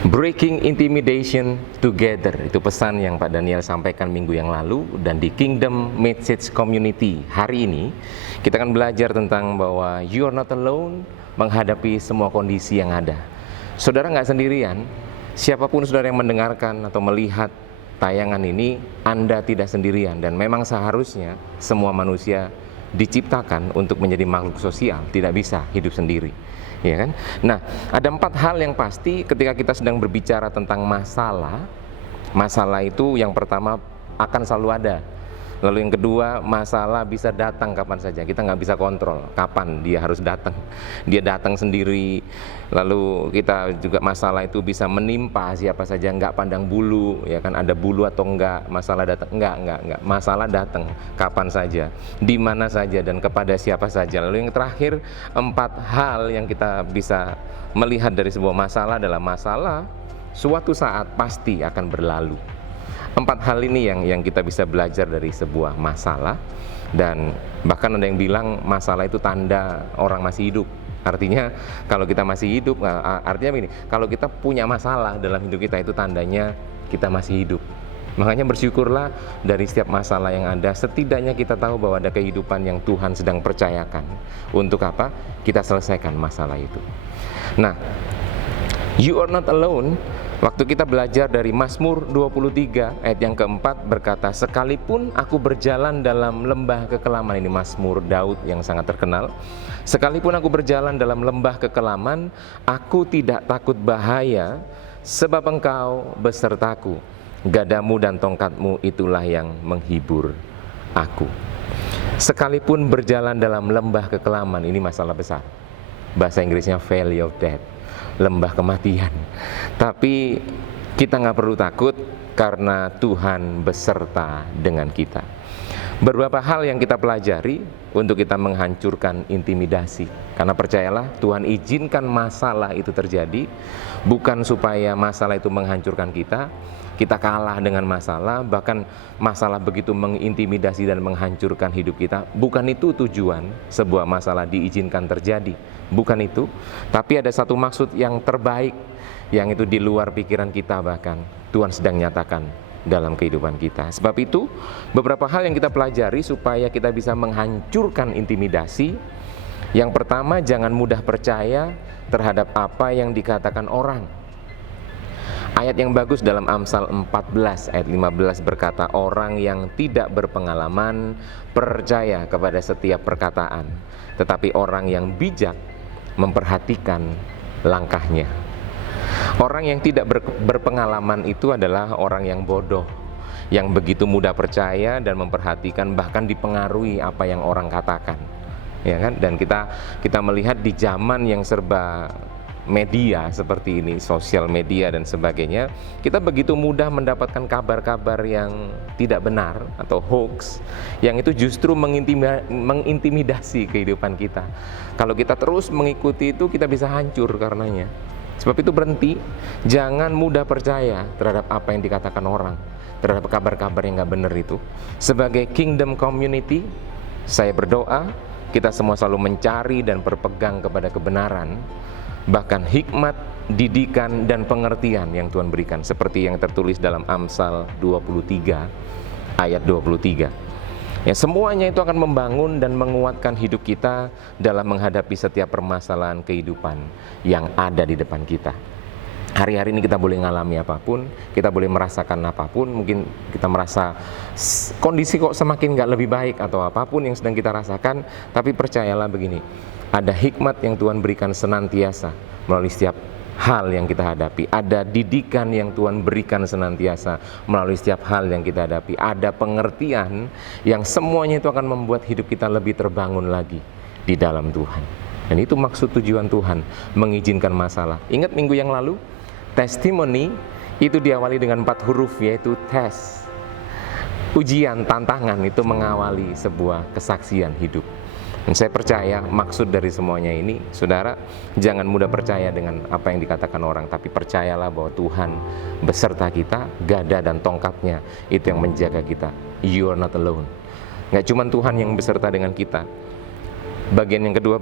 Breaking intimidation together, itu pesan yang Pak Daniel sampaikan minggu yang lalu. Dan di Kingdom Message Community hari ini kita akan belajar tentang bahwa you are not alone menghadapi semua kondisi yang ada. Saudara nggak sendirian. Siapapun saudara yang mendengarkan atau melihat tayangan ini, Anda tidak sendirian. Dan memang seharusnya semua manusia diciptakan untuk menjadi makhluk sosial, tidak bisa hidup sendiri, ya kan? Nah, ada 4 hal yang pasti ketika kita sedang berbicara tentang masalah. Masalah itu yang pertama akan selalu ada. Lalu yang kedua, masalah bisa datang kapan saja. Kita nggak bisa kontrol kapan dia harus datang. Dia datang sendiri. Lalu kita juga masalah itu bisa menimpa siapa saja, nggak pandang bulu, ya kan? Ada bulu atau enggak, masalah datang. Enggak. Masalah datang kapan saja, di mana saja, dan kepada siapa saja. Lalu yang terakhir, 4 hal yang kita bisa melihat dari sebuah masalah adalah masalah suatu saat pasti akan berlalu. 4 hal ini yang kita bisa belajar dari sebuah masalah. Dan bahkan ada yang bilang masalah itu tanda orang masih hidup. Artinya kalau kita masih hidup, artinya begini, kalau kita punya masalah dalam hidup kita, itu tandanya kita masih hidup. Makanya bersyukurlah dari setiap masalah yang ada. Setidaknya kita tahu bahwa ada kehidupan yang Tuhan sedang percayakan. Untuk apa? Kita selesaikan masalah itu. Nah, you are not alone. Waktu kita belajar dari Mazmur 23 ayat yang keempat berkata, sekalipun aku berjalan dalam lembah kekelaman. Ini Mazmur Daud yang sangat terkenal. Sekalipun aku berjalan dalam lembah kekelaman, aku tidak takut bahaya, sebab engkau besertaku. Gadamu dan tongkatmu itulah yang menghibur aku. Sekalipun berjalan dalam lembah kekelaman, ini masalah besar. Bahasa Inggrisnya valley of death, lembah kematian. Tapi kita nggak perlu takut karena Tuhan beserta dengan kita. Beberapa hal yang kita pelajari untuk kita menghancurkan intimidasi. Karena percayalah, Tuhan izinkan masalah itu terjadi bukan supaya masalah itu menghancurkan kita kalah dengan masalah, bahkan masalah begitu mengintimidasi dan menghancurkan hidup kita. Bukan itu tujuan sebuah masalah diizinkan terjadi, bukan itu. Tapi ada satu maksud yang terbaik, yang itu di luar pikiran kita, bahkan Tuhan sedang nyatakan dalam kehidupan kita. Sebab itu beberapa hal yang kita pelajari supaya kita bisa menghancurkan intimidasi. Yang pertama, jangan mudah percaya terhadap apa yang dikatakan orang. Ayat yang bagus dalam Amsal 14 ayat 15 berkata, orang yang tidak berpengalaman percaya kepada setiap perkataan, tetapi orang yang bijak memperhatikan langkahnya. Orang yang tidak berpengalaman itu adalah orang yang bodoh, yang begitu mudah percaya dan memperhatikan, bahkan dipengaruhi apa yang orang katakan, ya kan? Dan kita melihat di zaman yang serba media seperti ini, sosial media dan sebagainya, kita begitu mudah mendapatkan kabar-kabar yang tidak benar atau hoax, yang itu justru mengintimidasi kehidupan kita. Kalau kita terus mengikuti itu, kita bisa hancur karenanya. Sebab itu berhenti, jangan mudah percaya terhadap apa yang dikatakan orang, terhadap kabar-kabar yang gak benar itu. Sebagai Kingdom Community, saya berdoa kita semua selalu mencari dan berpegang kepada kebenaran, bahkan hikmat, didikan, dan pengertian yang Tuhan berikan, seperti yang tertulis dalam Amsal 23 ayat 23. Ya, semuanya itu akan membangun dan menguatkan hidup kita dalam menghadapi setiap permasalahan kehidupan yang ada di depan kita. Hari-hari ini kita boleh mengalami apapun, kita boleh merasakan apapun. Mungkin kita merasa kondisi kok semakin gak lebih baik atau apapun yang sedang kita rasakan. Tapi percayalah begini, ada hikmat yang Tuhan berikan senantiasa melalui setiap hal yang kita hadapi. Ada didikan yang Tuhan berikan senantiasa melalui setiap hal yang kita hadapi. Ada pengertian yang semuanya itu akan membuat hidup kita lebih terbangun lagi di dalam Tuhan. Dan itu maksud tujuan Tuhan mengizinkan masalah. Ingat minggu yang lalu, testimoni itu diawali dengan 4 huruf, yaitu tes. Ujian, tantangan itu mengawali sebuah kesaksian hidup. Dan saya percaya maksud dari semuanya ini, saudara, jangan mudah percaya dengan apa yang dikatakan orang, tapi percayalah bahwa Tuhan beserta kita, gada dan tongkatnya itu yang menjaga kita. You are not alone. Nggak cuma Tuhan yang beserta dengan kita. Bagian yang kedua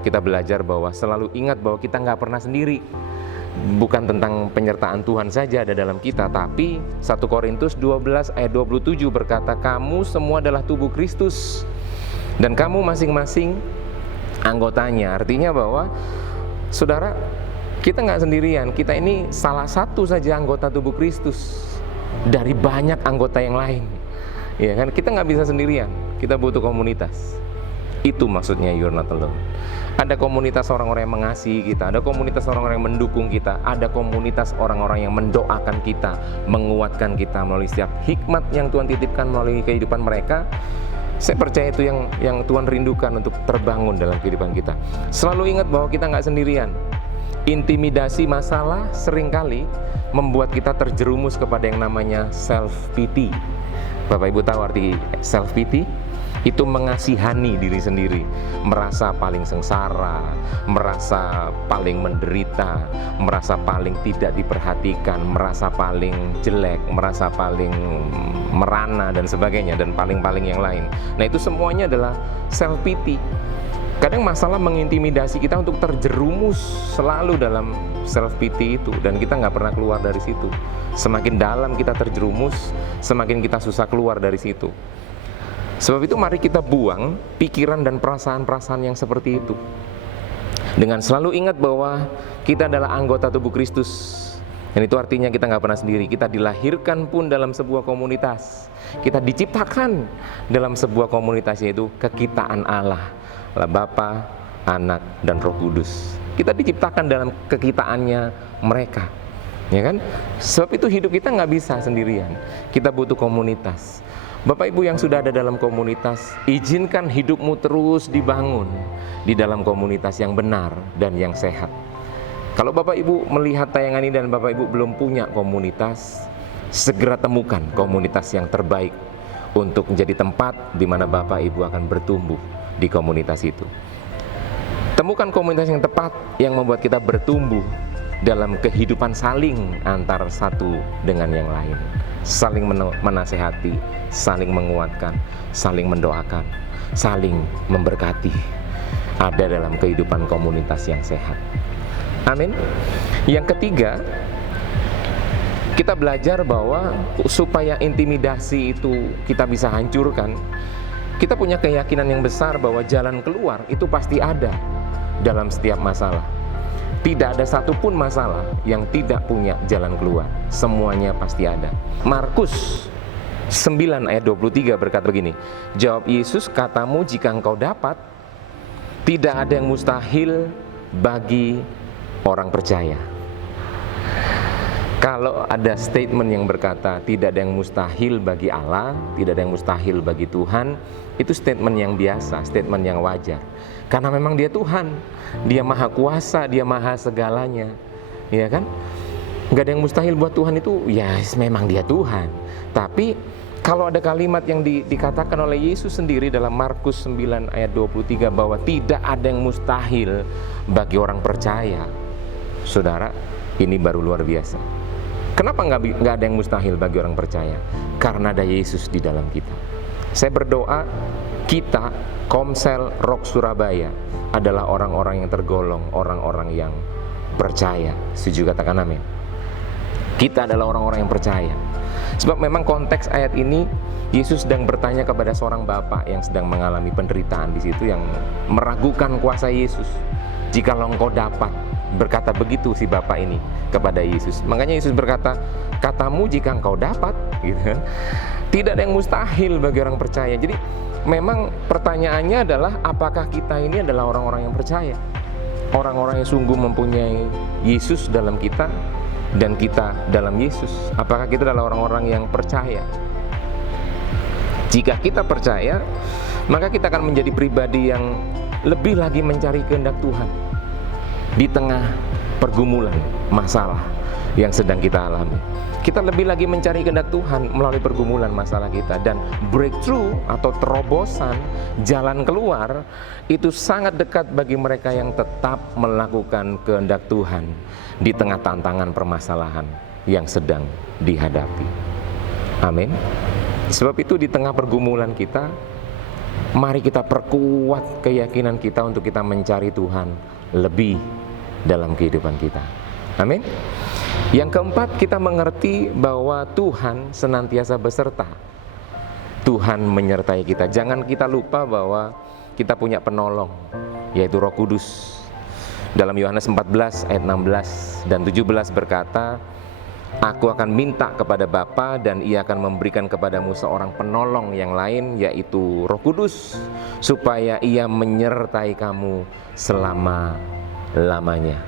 kita belajar bahwa selalu ingat bahwa kita nggak pernah sendiri. bukan tentang penyertaan Tuhan saja ada dalam kita, tapi 1 Korintus 12 ayat 27 berkata, kamu semua adalah tubuh Kristus dan kamu masing-masing anggotanya. Artinya bahwa saudara, kita nggak sendirian, kita ini salah satu saja anggota tubuh Kristus dari banyak anggota yang lain, ya kan? Kita nggak bisa sendirian, kita butuh komunitas. Itu maksudnya you're not alone. Ada komunitas orang-orang yang mengasihi kita, ada komunitas orang-orang yang mendukung kita, ada komunitas orang-orang yang mendoakan kita, menguatkan kita melalui setiap hikmat yang Tuhan titipkan melalui kehidupan mereka. Saya percaya itu yang Tuhan rindukan untuk terbangun dalam kehidupan kita. Selalu ingat bahwa kita nggak sendirian. Intimidasi masalah seringkali membuat kita terjerumus kepada yang namanya self-pity. Bapak Ibu tahu arti self-pity? Itu mengasihani diri sendiri, merasa paling sengsara, merasa paling menderita, merasa paling tidak diperhatikan, merasa paling jelek, merasa paling merana dan sebagainya, dan paling-paling yang lain. Nah, itu semuanya adalah self-pity. Kadang masalah mengintimidasi kita untuk terjerumus selalu dalam self-pity itu, dan kita nggak pernah keluar dari situ. Semakin dalam kita terjerumus, semakin kita susah keluar dari situ. Sebab itu mari kita buang pikiran dan perasaan-perasaan yang seperti itu, dengan selalu ingat bahwa kita adalah anggota tubuh Kristus. Dan itu artinya kita nggak pernah sendiri. Kita dilahirkan pun dalam sebuah komunitas. Kita diciptakan dalam sebuah komunitas, yaitu kekitaan Allah, Bapa, Anak, dan Roh Kudus. Kita diciptakan dalam kekitaannya mereka, ya kan? Sebab itu hidup kita nggak bisa sendirian. Kita butuh komunitas. Bapak Ibu yang sudah ada dalam komunitas, izinkan hidupmu terus dibangun di dalam komunitas yang benar dan yang sehat. Kalau Bapak Ibu melihat tayangan ini dan Bapak Ibu belum punya komunitas, segera temukan komunitas yang terbaik untuk menjadi tempat di mana Bapak Ibu akan bertumbuh di komunitas itu. Temukan komunitas yang tepat yang membuat kita bertumbuh dalam kehidupan saling antara satu dengan yang lain. Saling menasehati, saling menguatkan, saling mendoakan, saling memberkati. Ada dalam kehidupan komunitas yang sehat. Amin. Yang ketiga, kita belajar bahwa supaya intimidasi itu kita bisa hancurkan, kita punya keyakinan yang besar bahwa jalan keluar itu pasti ada dalam setiap masalah. Tidak ada satupun masalah yang tidak punya jalan keluar. Semuanya pasti ada. Markus 9 ayat 23 berkata begini, jawab Yesus, katamu jika engkau dapat, tidak ada yang mustahil bagi orang percaya. Kalau ada statement yang berkata tidak ada yang mustahil bagi Allah, tidak ada yang mustahil bagi Tuhan, itu statement yang biasa, statement yang wajar. Karena memang dia Tuhan, dia maha kuasa, dia maha segalanya, ya kan? Gak ada yang mustahil buat Tuhan itu, ya memang dia Tuhan. Tapi kalau ada kalimat yang dikatakan oleh Yesus sendiri dalam Markus 9 ayat 23 bahwa tidak ada yang mustahil bagi orang percaya, saudara, ini baru luar biasa. Kenapa nggak ada yang mustahil bagi orang percaya? Karena ada Yesus di dalam kita. Saya berdoa kita, Komsel Rock Surabaya, adalah orang-orang yang tergolong orang-orang yang percaya. Setuju, katakan amin. Kita adalah orang-orang yang percaya. Sebab memang konteks ayat ini, Yesus sedang bertanya kepada seorang bapak yang sedang mengalami penderitaan di situ, yang meragukan kuasa Yesus. Jikalau engkau dapat, berkata begitu si bapak ini kepada Yesus. Makanya Yesus berkata, katamu jika engkau dapat, gitu kan. Tidak ada yang mustahil bagi orang percaya. Jadi memang pertanyaannya adalah apakah kita ini adalah orang-orang yang percaya, orang-orang yang sungguh mempunyai Yesus dalam kita dan kita dalam Yesus. Apakah kita adalah orang-orang yang percaya? Jika kita percaya, maka kita akan menjadi pribadi yang lebih lagi mencari kehendak Tuhan di tengah pergumulan masalah yang sedang kita alami. Kita lebih lagi mencari kehendak Tuhan melalui pergumulan masalah kita, dan breakthrough atau terobosan jalan keluar itu sangat dekat bagi mereka yang tetap melakukan kehendak Tuhan di tengah tantangan permasalahan yang sedang dihadapi. Amin. Sebab itu di tengah pergumulan kita, mari kita perkuat keyakinan kita untuk kita mencari Tuhan lebih dalam kehidupan kita. Amin. Yang keempat, kita mengerti bahwa Tuhan senantiasa beserta. Tuhan menyertai kita. Jangan kita lupa bahwa kita punya penolong, yaitu Roh Kudus. Dalam Yohanes 14 ayat 16 dan 17 berkata, Aku akan minta kepada Bapa dan Ia akan memberikan kepadamu seorang penolong yang lain, yaitu Roh Kudus, supaya Ia menyertai kamu selama-lamanya.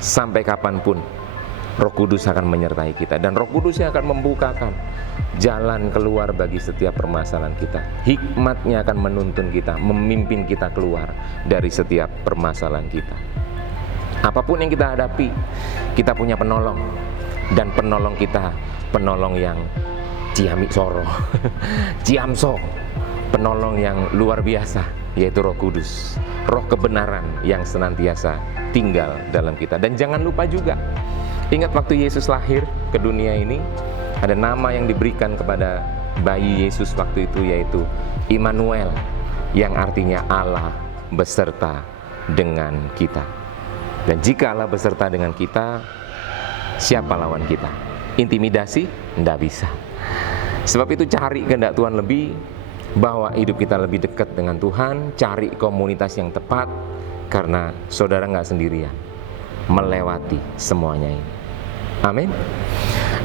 Sampai kapanpun Roh Kudus akan menyertai kita, dan Roh Kudus yang akan membukakan jalan keluar bagi setiap permasalahan kita. Hikmatnya akan menuntun kita, memimpin kita keluar dari setiap permasalahan kita. Apapun yang kita hadapi, kita punya penolong. Dan penolong kita, penolong yang ciamik-soro, ciamso, penolong yang luar biasa, yaitu Roh Kudus, Roh kebenaran yang senantiasa tinggal dalam kita. Dan jangan lupa juga, ingat waktu Yesus lahir ke dunia ini, ada nama yang diberikan kepada bayi Yesus waktu itu, yaitu Immanuel, yang artinya Allah beserta dengan kita. Dan jika Allah beserta dengan kita, siapa lawan kita? Intimidasi? Tidak bisa. Sebab itu cari kehendak Tuhan lebih, bawa hidup kita lebih dekat dengan Tuhan, cari komunitas yang tepat, karena saudara nggak sendirian melewati semuanya ini. Amin.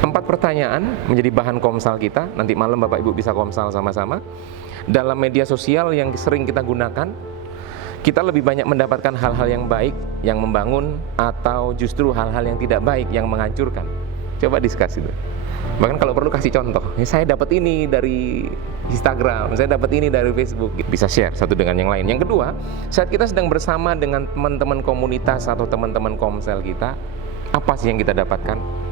4 pertanyaan menjadi bahan komsal kita. Nanti malam Bapak Ibu bisa komsal sama-sama. Dalam media sosial yang sering kita gunakan, kita lebih banyak mendapatkan hal-hal yang baik, yang membangun, atau justru hal-hal yang tidak baik, yang menghancurkan. Coba diskusi dulu. Bahkan kalau perlu kasih contoh, saya dapat ini dari Instagram, saya dapat ini dari Facebook. Bisa share satu dengan yang lain. Yang kedua, saat kita sedang bersama dengan teman-teman komunitas atau teman-teman komsel kita, apa sih yang kita dapatkan?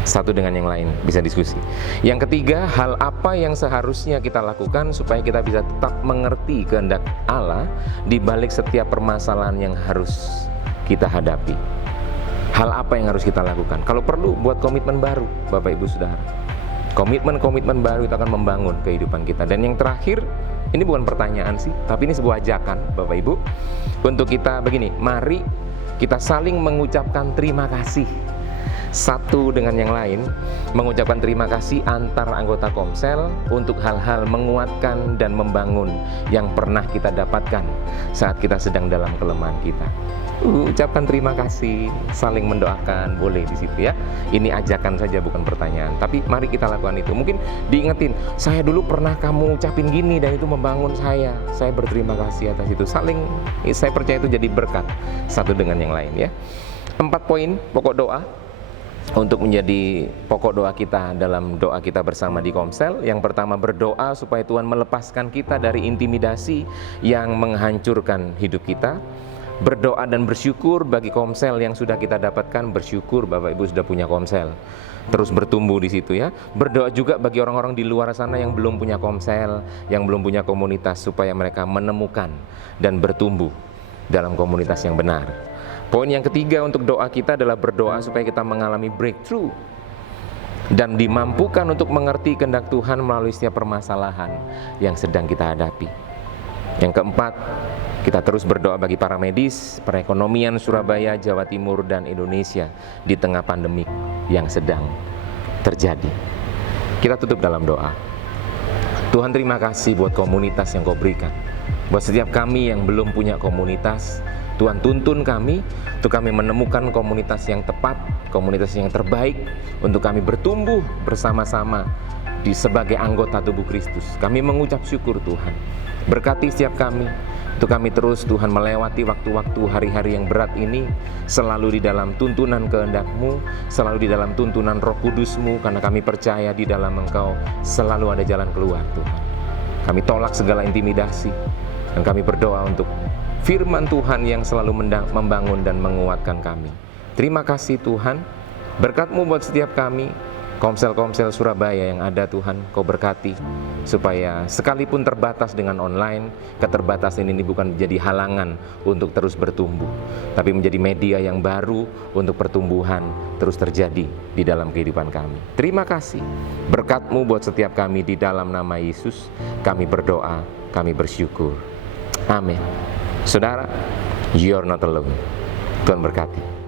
Satu dengan yang lain, bisa diskusi. Yang ketiga, hal apa yang seharusnya kita lakukan supaya kita bisa tetap mengerti kehendak Allah di balik setiap permasalahan yang harus kita hadapi. Hal apa yang harus kita lakukan? Kalau perlu, buat komitmen baru, Bapak Ibu Saudara. Komitmen-komitmen baru itu akan membangun kehidupan kita. Dan yang terakhir, ini bukan pertanyaan sih, tapi ini sebuah ajakan, Bapak Ibu, untuk kita begini, mari kita saling mengucapkan terima kasih satu dengan yang lain, mengucapkan terima kasih antar anggota komsel untuk hal-hal menguatkan dan membangun yang pernah kita dapatkan saat kita sedang dalam kelemahan kita. Ucapkan terima kasih, saling mendoakan, boleh di situ ya. Ini ajakan saja, bukan pertanyaan. Tapi mari kita lakukan itu. Mungkin diingetin, saya dulu pernah kamu ucapin gini dan itu membangun saya. Saya berterima kasih atas itu. Saling, saya percaya itu jadi berkat satu dengan yang lain ya. 4 poin pokok doa untuk menjadi pokok doa kita dalam doa kita bersama di Komsel. Yang pertama, berdoa supaya Tuhan melepaskan kita dari intimidasi yang menghancurkan hidup kita. Berdoa dan bersyukur bagi Komsel yang sudah kita dapatkan. Bersyukur Bapak Ibu sudah punya Komsel, terus bertumbuh di situ ya. Berdoa juga bagi orang-orang di luar sana yang belum punya Komsel, yang belum punya komunitas, supaya mereka menemukan dan bertumbuh dalam komunitas yang benar. Poin yang ketiga untuk doa kita adalah berdoa supaya kita mengalami breakthrough dan dimampukan untuk mengerti kehendak Tuhan melalui setiap permasalahan yang sedang kita hadapi. Yang keempat, kita terus berdoa bagi para medis, perekonomian Surabaya, Jawa Timur, dan Indonesia di tengah pandemik yang sedang terjadi. Kita tutup dalam doa. Tuhan, terima kasih buat komunitas yang Kau berikan. Buat setiap kami yang belum punya komunitas, Tuhan tuntun kami untuk kami menemukan komunitas yang tepat, komunitas yang terbaik untuk kami bertumbuh bersama-sama sebagai anggota tubuh Kristus. Kami mengucap syukur Tuhan. Berkati setiap kami, untuk kami terus Tuhan melewati waktu-waktu hari-hari yang berat ini selalu di dalam tuntunan kehendak-Mu, selalu di dalam tuntunan Roh Kudus-Mu, karena kami percaya di dalam Engkau selalu ada jalan keluar Tuhan. Kami tolak segala intimidasi dan kami berdoa untuk firman Tuhan yang selalu membangun dan menguatkan kami. Terima kasih Tuhan, berkat-Mu buat setiap kami, komsel-komsel Surabaya yang ada Tuhan, Kau berkati, supaya sekalipun terbatas dengan online, keterbatasan ini bukan menjadi halangan untuk terus bertumbuh, tapi menjadi media yang baru untuk pertumbuhan terus terjadi di dalam kehidupan kami. Terima kasih, berkat-Mu buat setiap kami, di dalam nama Yesus kami berdoa, kami bersyukur. Amin. Saudara, you're not alone. Tuhan berkati.